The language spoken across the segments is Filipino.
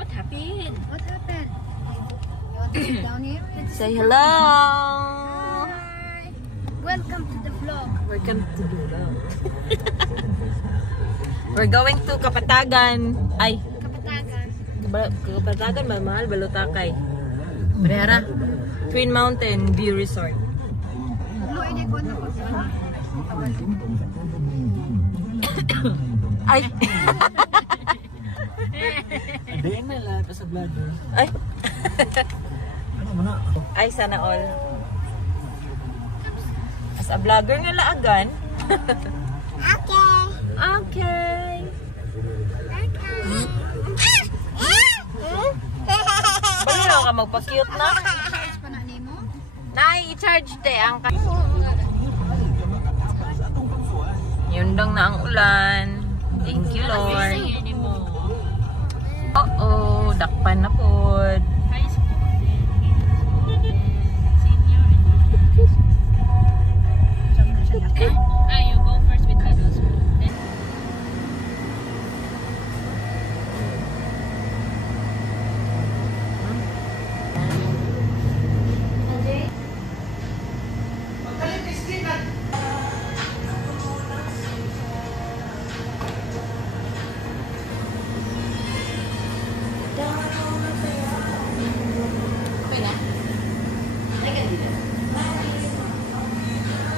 What happened? What happened? You want to sit down here? Say hello. Hi. Welcome to the vlog. Welcome to the vlog. We're going to Kapatagan. Ay, Kapatagan. Kapatagan, mahal, Balutakay. Brera, Twin Mountain View Resort. Lo, ini ko na ko. Ay. Hindi na lahat sa vlogger. Ay. Ano mo na? Ay, sana all. As a vlogger nga laagan. Okay. Okay. Bali ka magpa-cute na. Charge pa na nimo? I-charge te ang yun lang na ang ulan. Thank you, Lord. Oo, dakpan na po. You go first with middle school. Then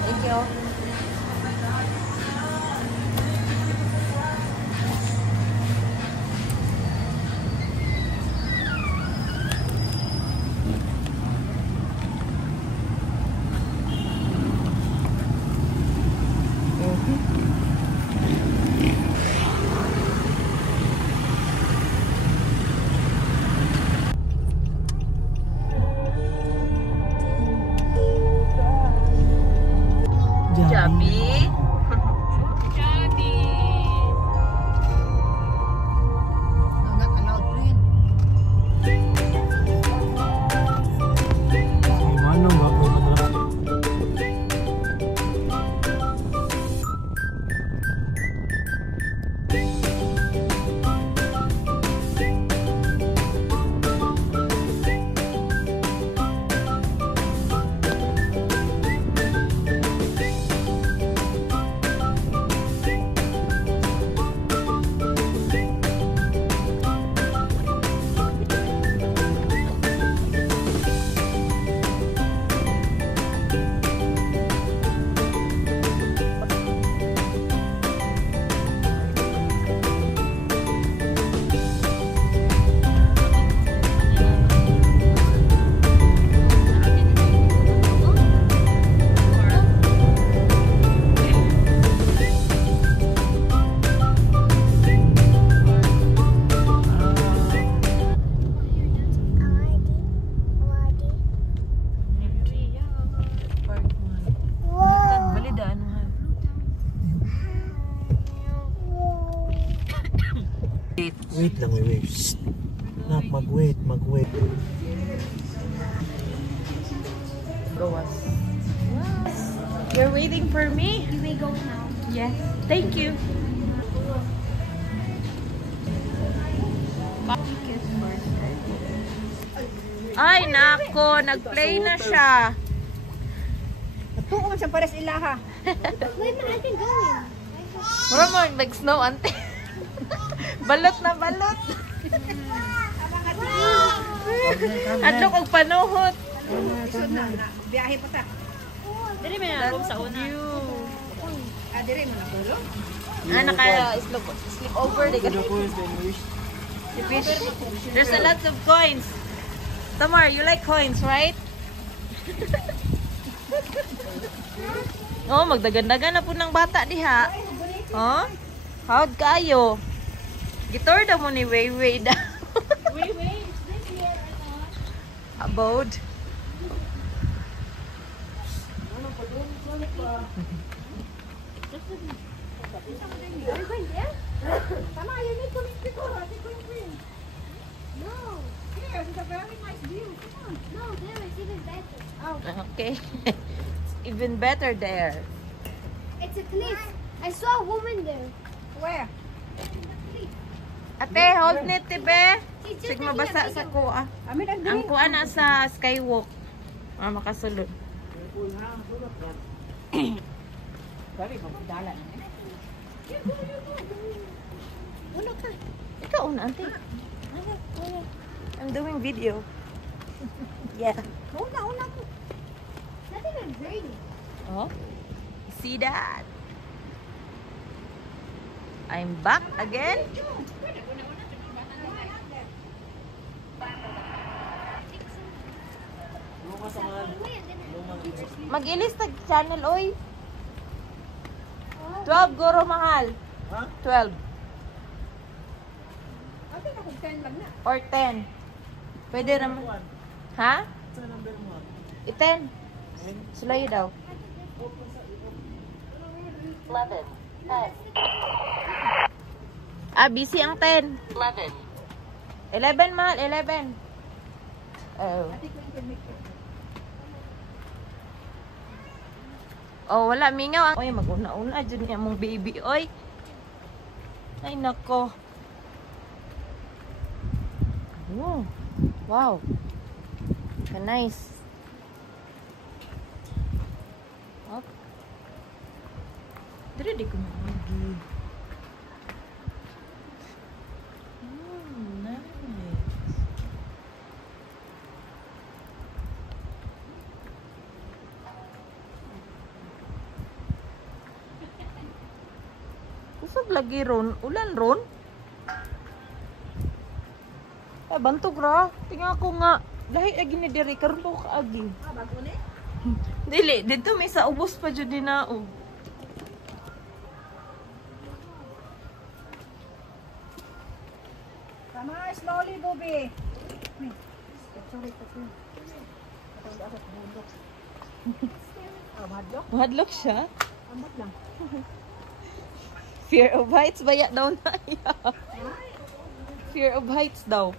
Thank you. Jabi. No, not allowed green. Manong ba po na? Wait lang, wait. Shh. Nak, mag-wait. Gawas. You're waiting for me? You may go now. Yes. Thank you. Ay, nako. Nag-play na siya. Tuon sa pares ilaha. Wait, I can go in. Mura mo, nag-snow, ante. Balot na balot. Adlok og panuhot. Isod na. Biyahe pa ta. dili may room sa una. Dire mo na pulo. Naka-sleep over. There's a lot of coins. Tamar, you like coins, right? Oh, magdagan-dagan na po ng bata diha. Oh? How'd kayo? Gitor daw mo ni Weiwei daw. Wait, is this here Abode. Are you going there? Tama, you need to make picture. No. Here, it's a very nice view. Come on. No, there is even better. Oh. Okay. It's even better there. It's a cliff. I saw a woman there. Where? Ate, hold it, tibe. Sig mabasa sa kuha. Amin ang Ang diri. kuha na sa skywalk. Makasulod. Kari mo dalan. Ano ka? Ikaw una, ante. I'm doing video. Yeah. Una mo. Nothing is raining. Oh, see that? I'm back again. Mag-ilis tag channel, oy. 12 guro mahal. Ha? 12 Ate na kung 10 lang na. or 10. Pwede naman. Ha? Sa number mo? 10. Sulay daw. 11. 10. Busy ang 10. 11. 11 mahal, 11. Oh. Oh, wala mingaw. Oy, maguna-una dyan niya mong baby, oy. Ay, nako. Oh, wow. Nice. Up. Dire di ko magi. Nice. Kusog lagi ron. Ulan ron. Eh, bantog ra. Tingnan ko nga. Lahi lagi ni diri. Karoon pa ko kaagi. Bago ni. Dili. Dito may sa ubos pa dyan din na. Oh. Tama, slowly, Bobby. Sorry. Madlock? Mahadlok siya. Amat lang. Fear of heights. Baya daw na. Fear of heights daw.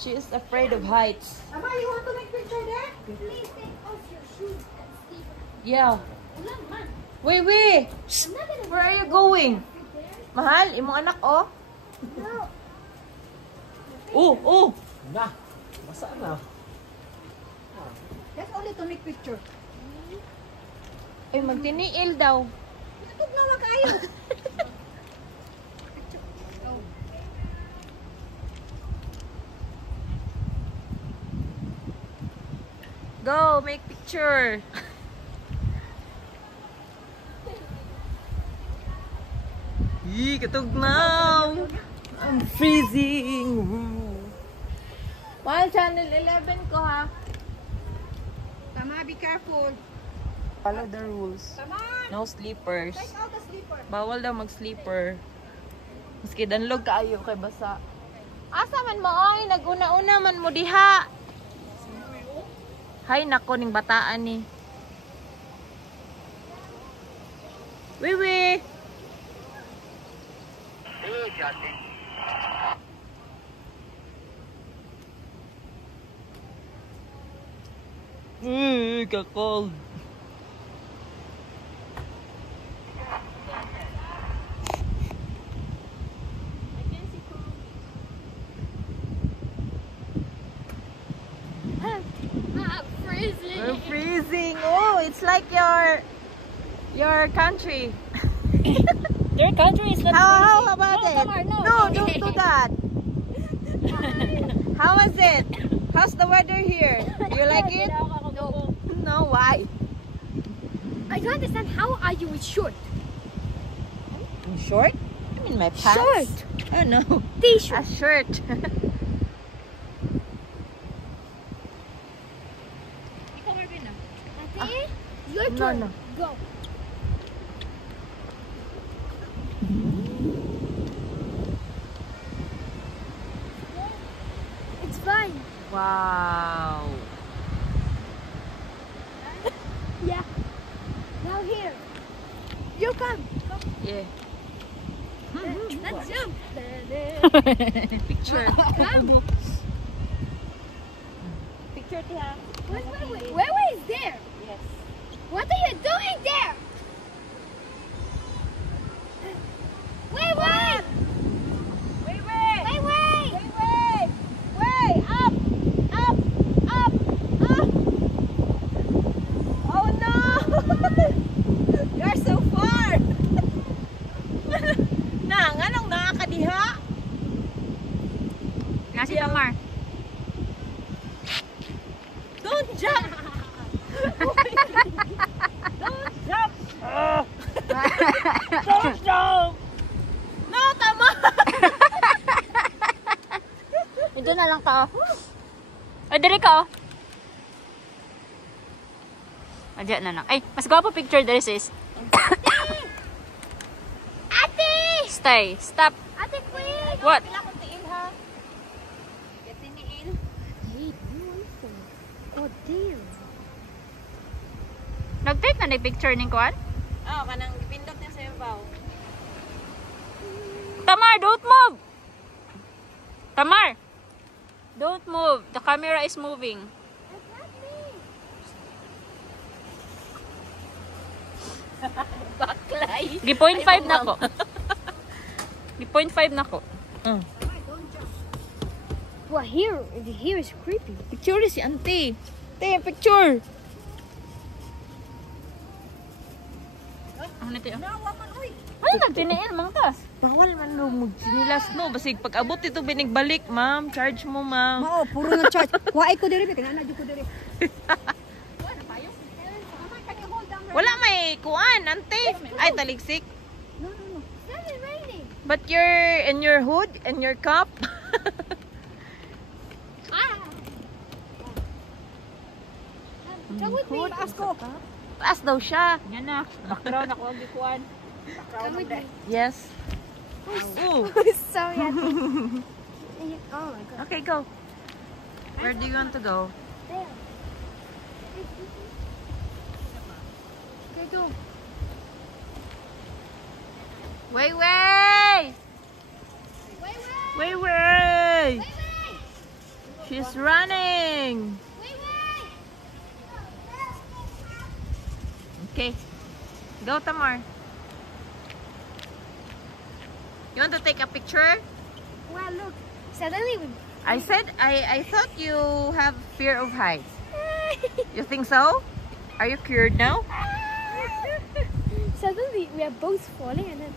She is afraid of heights. Ama, you want to make picture there? Please take off your shoes and sleep. Yeah. Ulan man. Wait. I'm not gonna Where are you going? sit there. Mahal, imong anak, oh. No. Oh. Na. Basa na. That's only to make picture. Ay, magtiniil daw. Natug na kayo. Go, make picture. Yee, katugnaw. I'm freezing. Mahal, channel 11 ko, ha? Tama, be careful. Follow the rules. Come on. No sleepers. Take out the slipper. Bawal daw mag-sleeper. Maski danlog kaayo kay basa. Asa man mo oy, naguna-una man mo diha. Hay nako ning bataan ni. Wiwi. Ka-cold. I'm freezing. We're freezing. Oh, it's like your country. Your country is not How about No, it? Tamar, no. No, don't do that. How was it? How's the weather here? You like it? No. No, why? I don't understand how are you short? I'm short? I mean my pants. Short. Oh no. T-shirt. A shirt. Ate, your No, turn. no. Go. It's fine. Wow. Yeah. Now here. You come. Yeah. Let's jump. Picture. Come. Picture tiha. Where is there? Yes. What are you doing there? Wait. Wait. Wait. Tamar. Don't jump! Don't jump! Don't jump! No, tama! Ito na lang ka, oh. Ay, diri ka, oh. Adya na lang. Ay, mas gwapo picture diri, sis. Ate! Stay. Stop. Ate, quick! What? Pila kong tiil, ha? Katiniil. Hey, oh, dear. Nag-take na picture ning kuan? Oh, kanang pindot niya sa ibaw. Tamar, don't move. Tamar. Don't move. The camera is moving. Baklay. Gi 0.5 na ko. Gi 0.5 na ko. Well, here is creepy. Picture si auntie. Te, picture. Ano nito? Ano nagtiniil mang ta? Bawal man no magsinilas no. Basig pag abot ito binigbalik, ma'am. Charge mo, ma'am. Mao, puro ng charge. Kuha ko diri, kanana di ko diri. Wala may kuan, auntie. Ay, taligsik. No, no, no. It's raining. But you're in your hood and your cup. Ah! Come with me. Taas ko. Taas daw siya. Yan na. Background ako ang gikuan. Come with me. Yes. Ooh. Sorry, Ate. Oh my god. Okay, go. Where do you want to go? There. Okay, go. Wait, wait! Wait, wait. Wait, wait! Wait, wait. She's running. Wait, wait. Okay. Go, Tamar. You want to take a picture? Well, look. Suddenly we... I said, I thought you have fear of heights. You think so? Are you cured now? Suddenly we are both falling and then...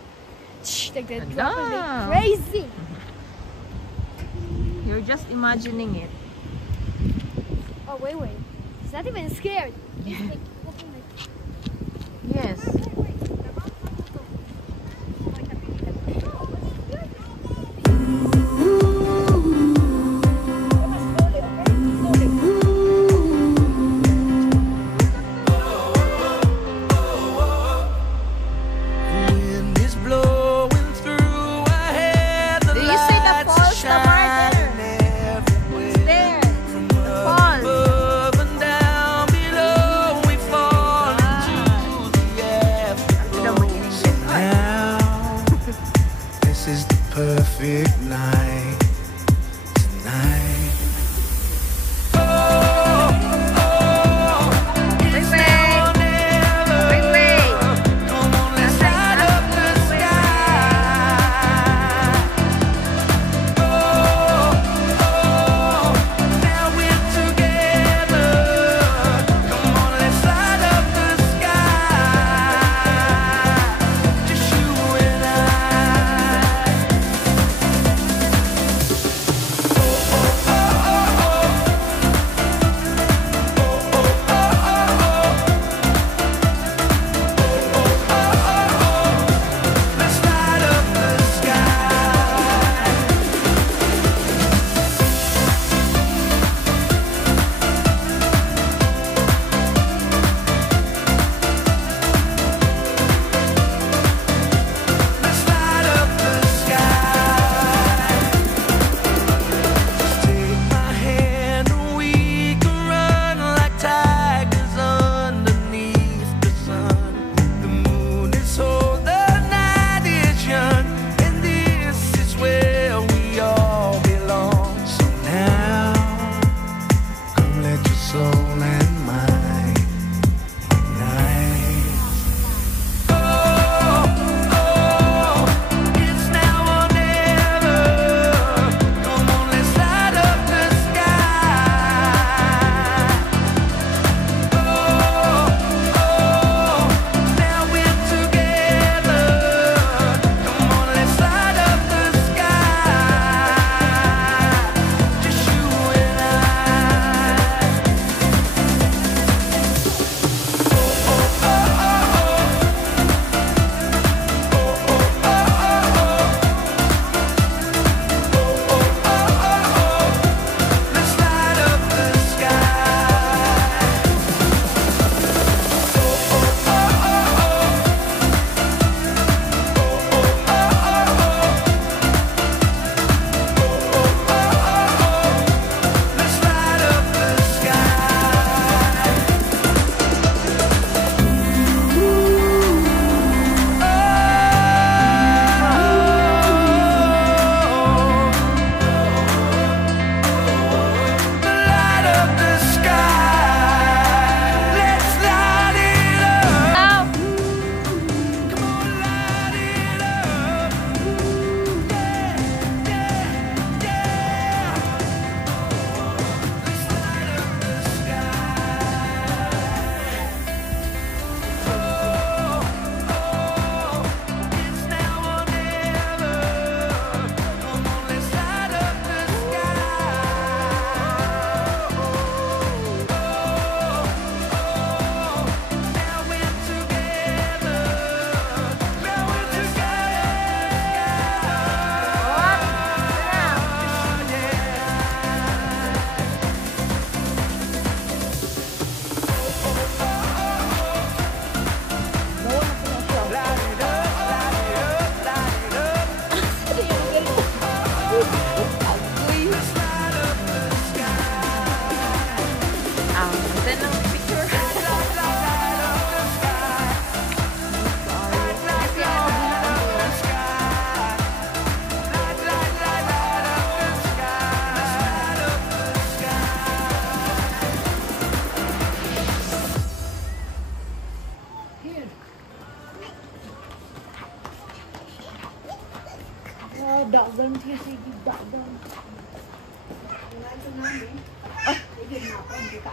Like the drop was Ala. like crazy. You're just imagining it. Oh, wait, wait. It's not even scared. It's like walking like... Yes. Wind is blowing through. I had the Do you see the lights falls, Tamar? shining everywhere. There. From falls. above and down below, we fall into the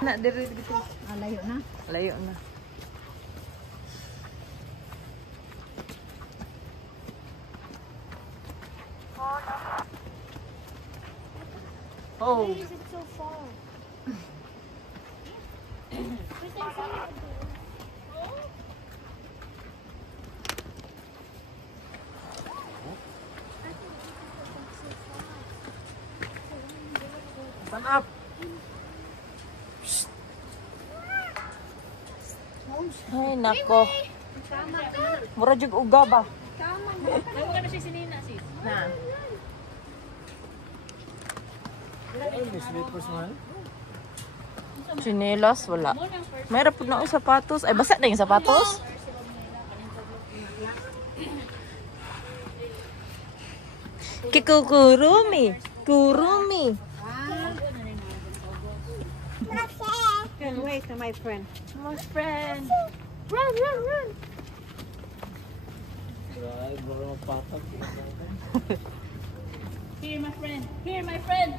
Na, diri dito. Layo na. Layo na. Oh. Why is it so far? Stand up. Ay, nako. Mura jug uga ba? Ay, wala na siya sinina, sis. Na. Chinelas, wala. Mayroon po na yung sapatos. Ay, basa na yung sapatos? Kikukurumi. Kurumi. Can wait, my friend. My friend. Run, run, run! Here, my friend. Here, my friend.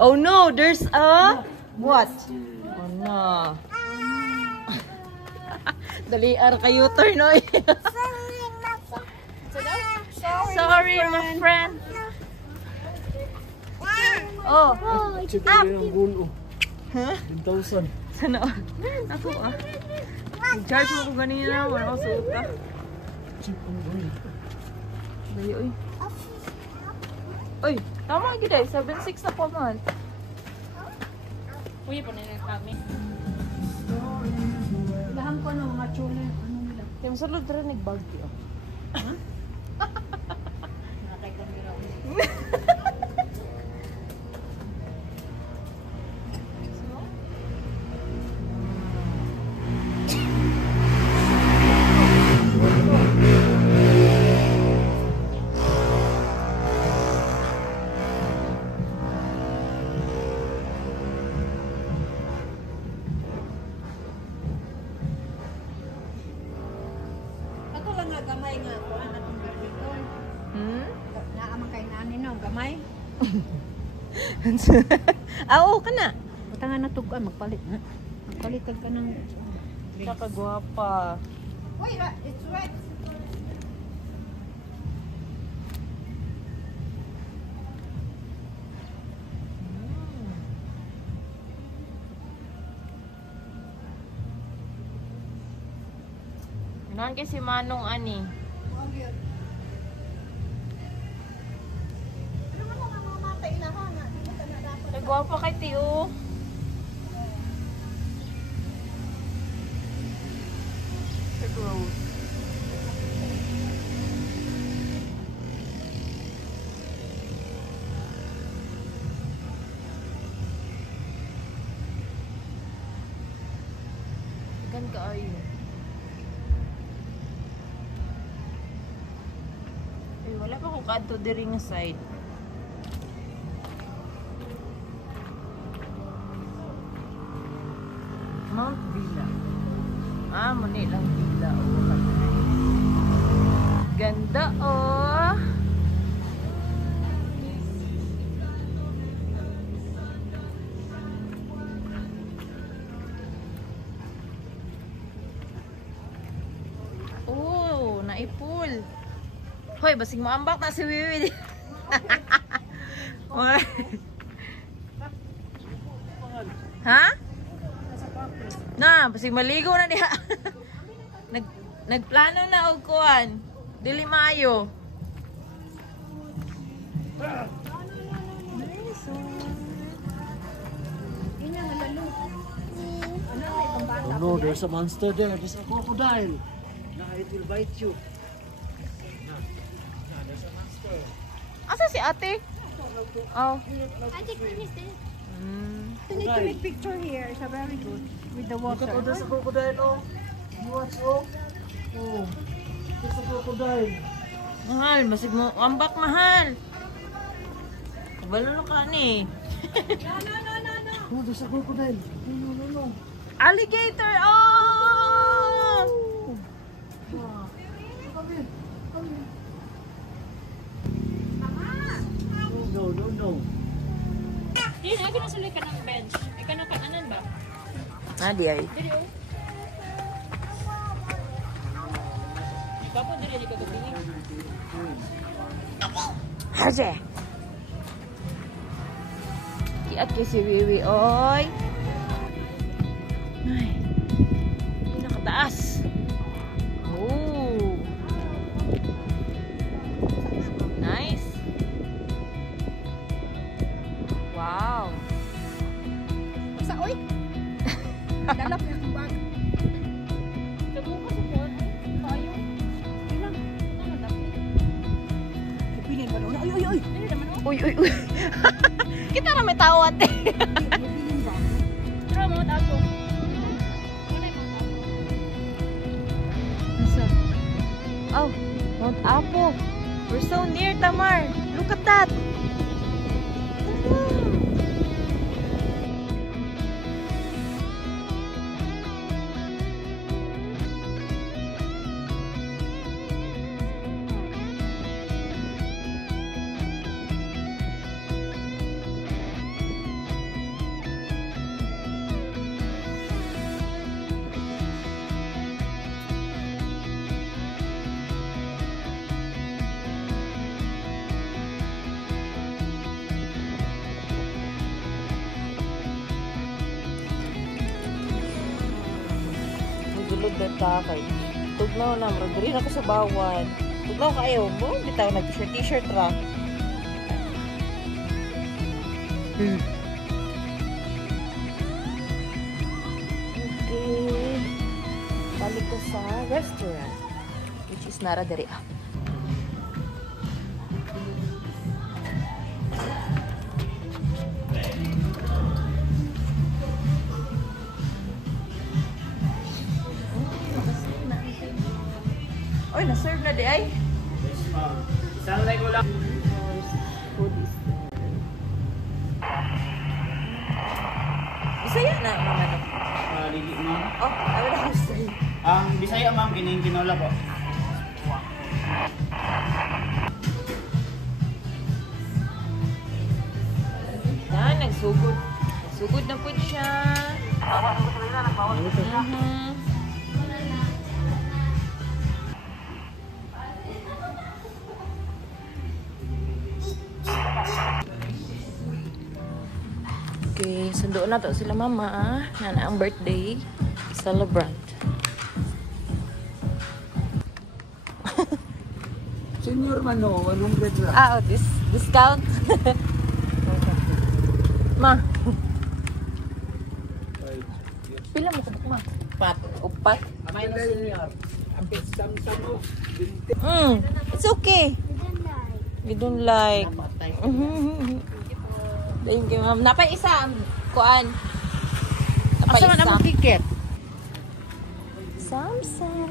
Oh no, there's a... What? Oh no. Dali, ar kayo turn, oy. Sorry, my friend. Oh. Huh? 10,000. Sana all? Ako ah. Nag-charge mo ko ganina. Wala ko suot ka. Layo eh. Uy, tama gid ay 7.6 na po man. Uy, po na kami. Lahan ko ng mga chule. Ano nila? Yung sulod rin nagbagyo. Nakay kami raw. Ako lang nga gamay nga ko anak ng garlitor. Hmm? Naamang kay nani no, gamay. Oo ka na. Buta nga natugan magpalit na. Magpalit ka ng Kakagwapa. Wait, it's wet. Nan kay si Manong ani. Kagwapa kay Tio. Rose. Gan kaayo. Eh, wala pa ko kadto diri nga side. Mount Villa. Ah, muni lang Villa. Oh, ganda oh. Oh, naipul. Hoy, basig mo ambak na si Wiwi. Ha? Na, basig maligo na niya. Nagplano na og kuan. Dili maayo. Oh no, there's a monster there. There's a crocodile. Nah, it will bite you. There's a monster. Asa si ate? Oh. I think we missed it. You need to make picture here. It's a very good with the water. Oh, there's a crocodile. Oh, you watch. Oh, oh, there's a crocodile. Mahal, basig mo ambak mahal. Kabalo ka ni. Oh, there's a crocodile. No, no, no. Alligator. Oh! Come here. Come here. No, no, no, no. Dili na ginasuloy ka ng bench. Ikaw na kananan ba? Ah, di ay. Dili oh. Ikaw po dili di ka gabingin. Haje! Iat kay si Wiwi, oy! Ay, hindi nakataas. Oh! Nice! Wow! Isa, oy! Dalap niya ang bag. Tabuka sa phone. Kayo. Ilang. Ano dapat? Pipilin ba doon? Ay, ay, ay! Dili naman oh. Uy, uy, uy! Kita na may tao ate. Pipilin ba? Pero mga tapo. Wala yung mga tapo. Nasa? Oh, Mount Apo. We're so near, Tamar. Look at that. Gulod na takay. Tugnaw na, maragdari na ko sa bawan. Tugnaw kayo mo, bitaw na t-shirt ra. Okay. Balik ko sa restaurant. Which is nara diri. Oy, na-serve na di ay. Sanay ko lang. Bisaya na, mga ano. Lili, ma'am. Oh, I would have to say. Ang Bisaya, ma'am, kining-kinola po. Yan, nagsugod. Nagsugod na po siya. Okay, sundo na to sila mama. Yan ang birthday celebrant. Senior man no, anong grade ra? Ah, oh, discount. Ma. Pila mo kubuk ma? Upat. Amay na senior. Apit Samsung mo. It's okay. We don't like. Thank you, ma'am. Napay isa. Kuan. Napay isa. Asa ticket? Samsung.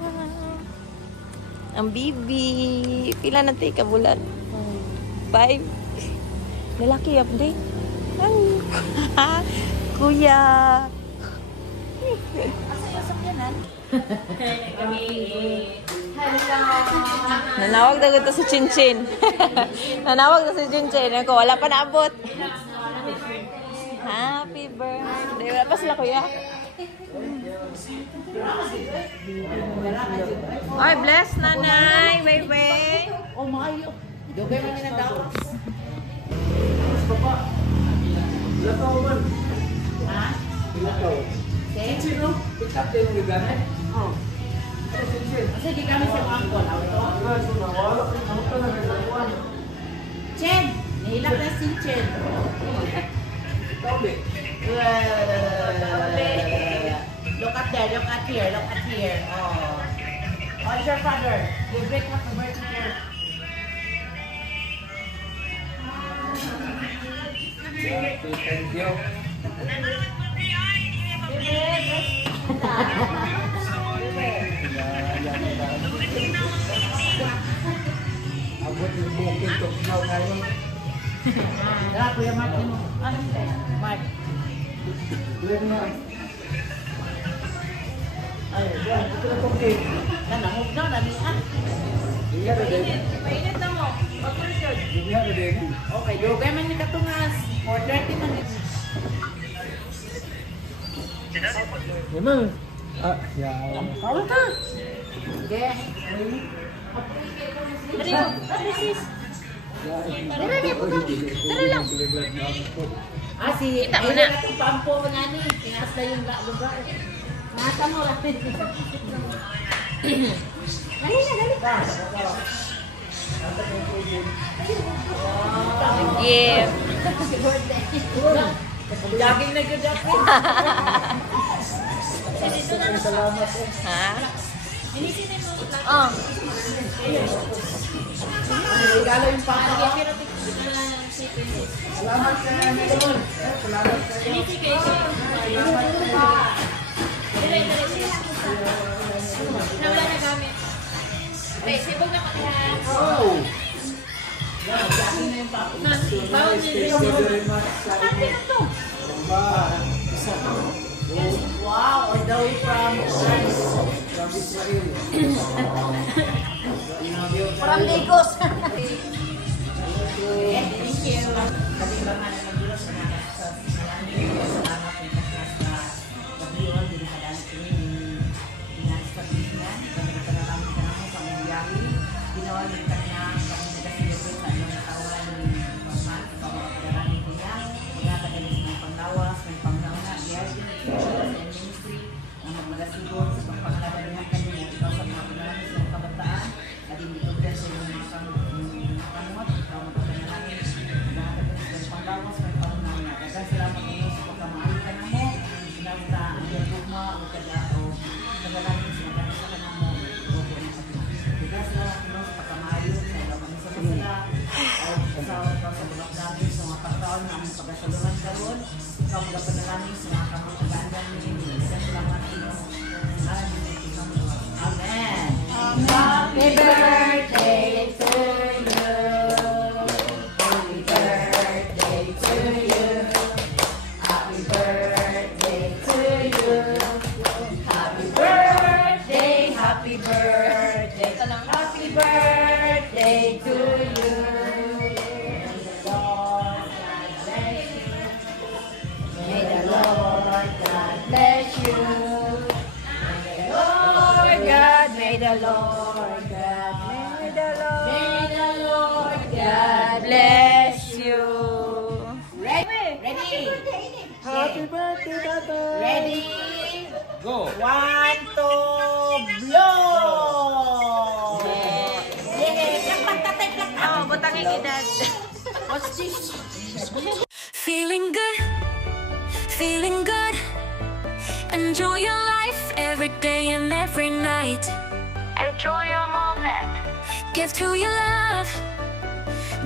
Ang bibi. Pila na tayo kabulan? 5. Lalaki update. Ang kuya. Nanawag na ito sa Chinchin. Nanawag na sa Chinchin. Ako, wala pa naabot. Happy birthday. Wala pa sila, kuya. Ay, bless, nanay. Bye-bye. Oh, maayo. Dugay man yung nadawas. Lakaw man. Ha? Lakaw. Okay? Sino? Pick up din yung gamit. Oh. Kasi di kami sa angkol. Chen! Nahilak na si Chen. Look at there, look at here, look at here. Oh. Oh, it's your father. You break up the birthday. Thank you. Abot yung bukid ko snow kayo. Dala, Kuya Mark. Ano? Mark. Ay, yan. Ito na itong cake. Nanangog na, namihan. Iya na din. Mainit na mo. Iya na din. Okay, dugay man yung katungas. 4:30 man. Memang. Ya. Kita mo na. Pampo na ni. Tinas na yung lugar. Nasa mo lang. Dali na, dali. Gift. Jogging na ka, jogging. Ha? Oh. Regalo yung pampo. Salamat sa Nicole. Salamat sa Nawala na gamit. Wait, sibog na kanihan. Oh! Bawal Wow! All the way from Israel. From Lagos. Thank you. Kabilangan na nagdulas sa mga salamat ng kasas na pag-iwan, dinahadaan kami ng pinag-statisman, pag-nagpanalaman ka naman sa mga biyahe, ginawa din ka na pag-nag-celebrate sa ilang katawan ng pagman, pag-nagdarami ko niya, magkakagalis ng panglawas, may panglauna, yes, sa ministry, na magmagasigon sa pagpangalaman kanina, ikaw sa mga pinalamis ng kabataan, at hindi ko din sa mga kamuhat, ikaw magpapanalangin, magkakagalis ng panglawas, may panglauna. Dagang salamat mo sa pagkamahal ka na mo, sinabi na ang iyong luma, o nagalangin sa magkakasa ka na mo, o dagang salamat mo sa pagkamahal sa laman sa masala, o kasawa ka sa bulak natin sa mga pagkaon na ang pagkasaluhan ka ron, ikaw magpapanalangin sa mga kamagpagandan ni dagang salamat mo. Amen. Happy birthday to you. Happy birthday to you. Happy birthday to you. Happy birthday, happy birthday. Happy birthday to you. May the Lord God bless you. May the Lord God, may the Lord God bless you. Ready? Ready? Happy birthday, Tata! Ready? Go! 1, 2, blow! Oh, butangin edad. What's this? Feeling good, feeling good. Enjoy your life every day and every night. Enjoy your moment. Give to your love.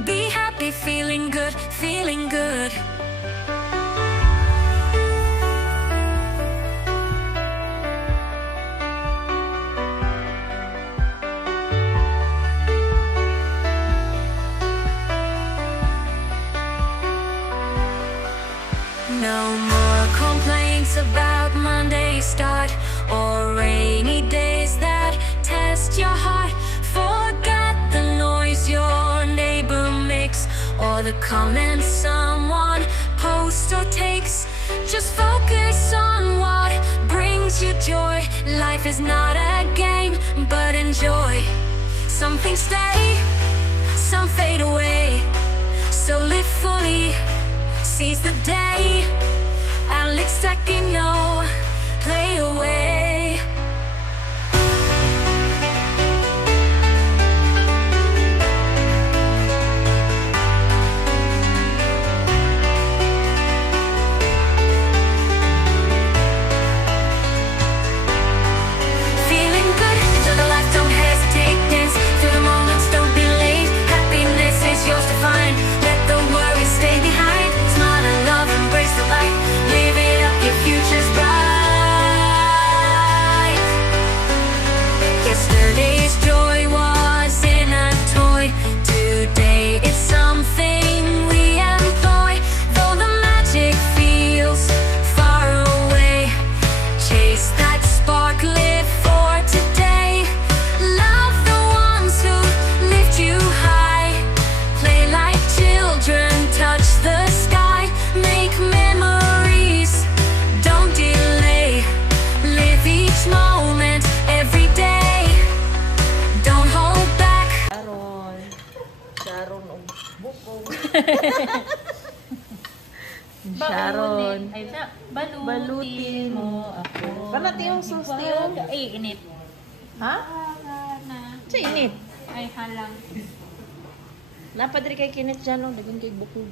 Be happy, feeling good, feeling good. No more complaints about Monday start or rainy days that test your heart. Forget the noise your neighbor makes or the comments someone posts or takes. Just focus on what brings you joy. Life is not a game, but enjoy. Some things stay, some fade away. So live fully, seize the day, and lick second, no, play away. Feeling good, enjoy the life, don't hesitate, dance through the moments, don't be late. Happiness is yours to find, let the worries stay behind. Smile and love, embrace the light, live it up if you Sharon. Ay, balutin, Balutin. mo ako. Kanat yung susti yung. Ay, init. Ha? Na. Sa init. Ay, halang. Napadri kay kinit dyan, no? Dagan kay bukog.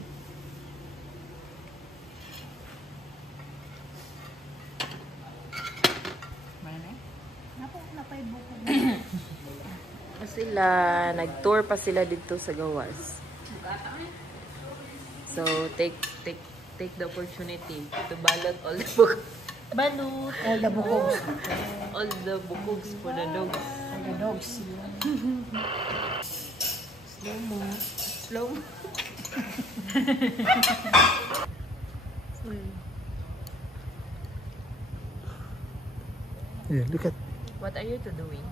Sila, nag-tour pa sila dito sa Gawas. So, take the opportunity to balot all the bukogs. Balut. All the bukogs. All the bukogs for the dogs. All the dogs. Slow mo. Slow mo. Yeah, look at. What are you two doing?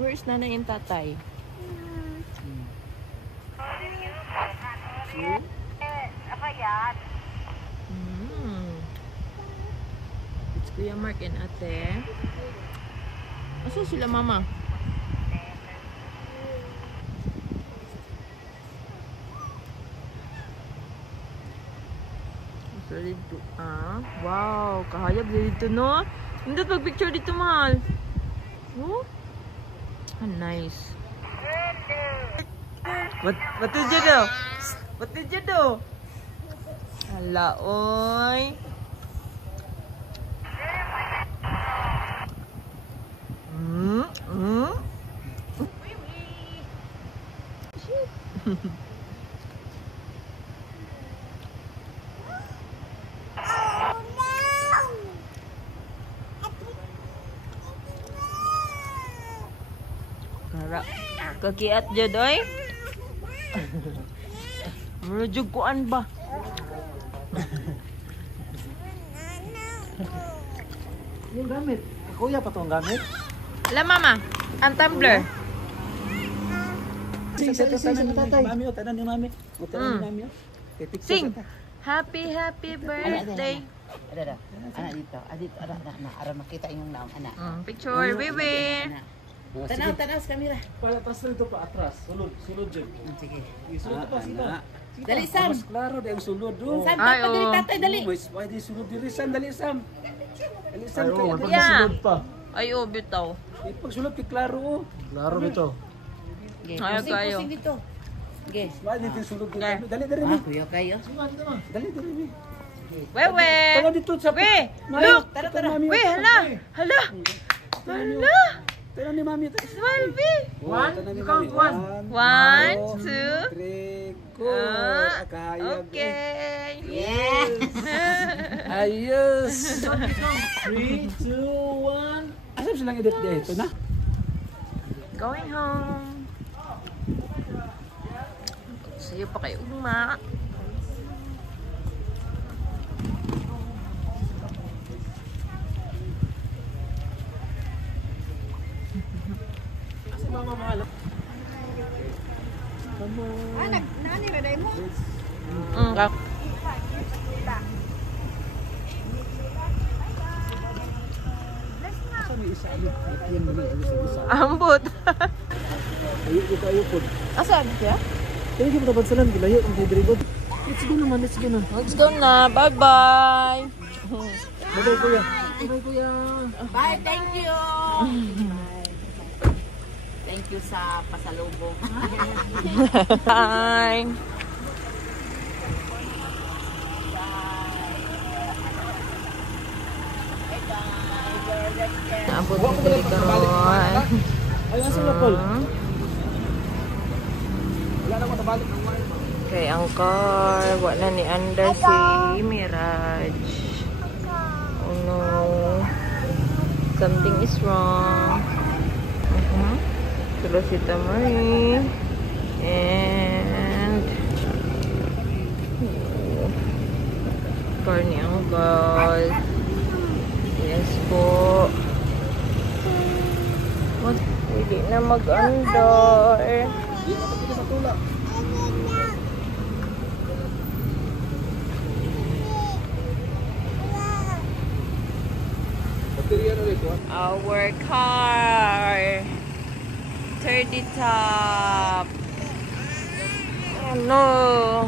Where's Nanay and Tatay? It's Kuya Mark and Ate. Asan sila, Mama? So, dito, wow, kahayag dito, no? Hindi mag-picture dito, mahal. Oh? Nice. What did you do? What did you do? Hala, oy. Kara, kakiat jud oy. Murujug kuan ba? Yung gamit. Kuya pa tong gamit. Ala, Mama, ang tumbler. Sing sa tatay. Mami, o tanan ni mami. O tanan ni mami. Sing. Happy birthday. Ada. Anak dito. Adito, anak. Ara makita yung naong anak. Picture, baby. Tanaw sa kamera. Pasal ito pa atras. Sulod dyan. Sige. Sulod pa sila. Dali, Sam. Mas klaro dahil sulod do. Sam, Ay, dali, oh. tatay, dali. Pwede sulod diri Sam. Dali Sam. Dali Sam. Yeah. Ay, oh, bitaw. Pag sulod kay klaro. Klaro dito. Ayaw kayo. Pusing dito. Sige. Pwede dito sulod dito. Okay. Dali dali. Kuya kayo. Dali dali. Wewe. Tara dito sa. We, look. Tara. We, hala. Hala. Hala. Tara ni mami. Smile, B. One. You count one. 1, 2. 3, go. Kaya. Okay. Yes. Ayos. 3, 2, 1. Asam silang edit dito na? Going home. Sayo pa kayo, uma. Mama mahal. Nani mo? Sa may isa ulit. Yan mo isa. Ambot. Ayo ko tayo po. Asan siya? Kaya kita dapat salan gilayo ang didrigod. Let's go naman, let's go na. Let's go na. Bye-bye. Bye kuya. Bye kuya. Bye, thank you. Thank you sa pasalubong. Bye. Abot ni diri karon. Ay, asa na Paul? Wala na ko tabalik ng wire. Kay ang car, wala ni under si Mirage. Oh no. Something is wrong. Tulo si Tamari. And car ni Uncle. Yes po. What? Hindi na mag-under. Di na pagkita sa tula. Our car. 30 top. Oh no.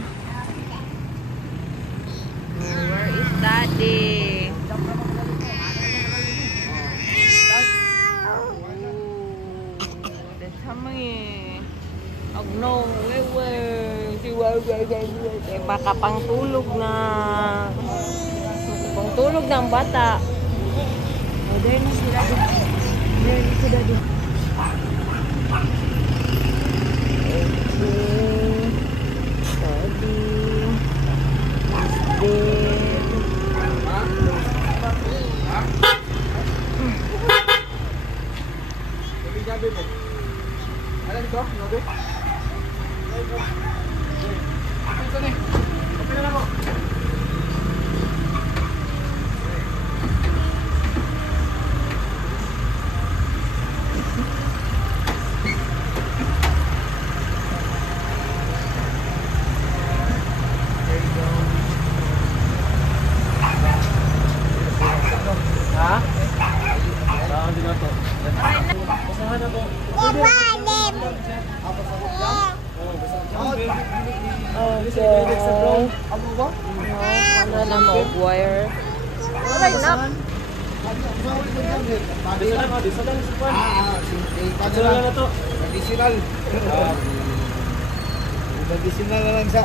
Where is Daddy? That's me. Oh no, baka pangtulog na. Pangtulog na ang bata. Oh, there na si Daddy. There na si Daddy. Ano na mag-wire? Alright na. Additional na lang siya.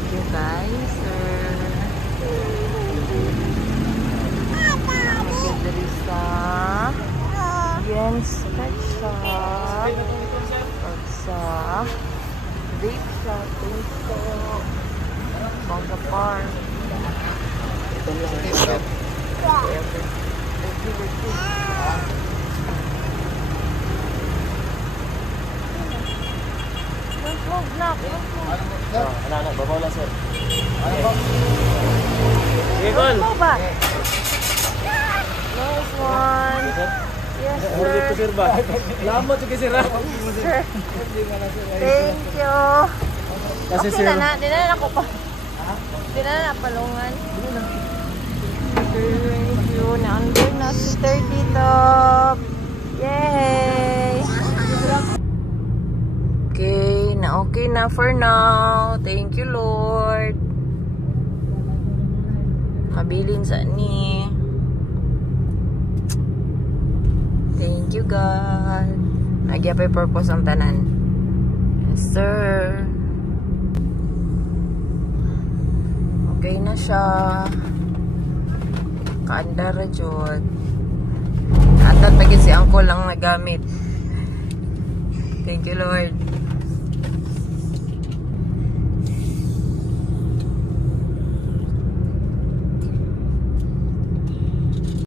Thank you guys, sir. Magandari sa Jens Pet Shop. At sa Vape Shop. Thank you. Bangka Park. Ito lang ang shop. Move na. Anak, babaw lang sir. Move ba? Nice one. Yes, sir. Salamat juga sir. Sir. Thank you. Kasi Okay na. Di na ako pa. Di na napalungan. Thank you. Na-under na si 30 top. Yay! Okay na for now. Thank you, Lord. Mabilin sa ni. Thank you, God. Nagya pa purpose ang tanan. Yes, sir. Okay na siya. Kaandar ra jud. Atat pagin si Uncle lang nagamit. Thank you, Lord.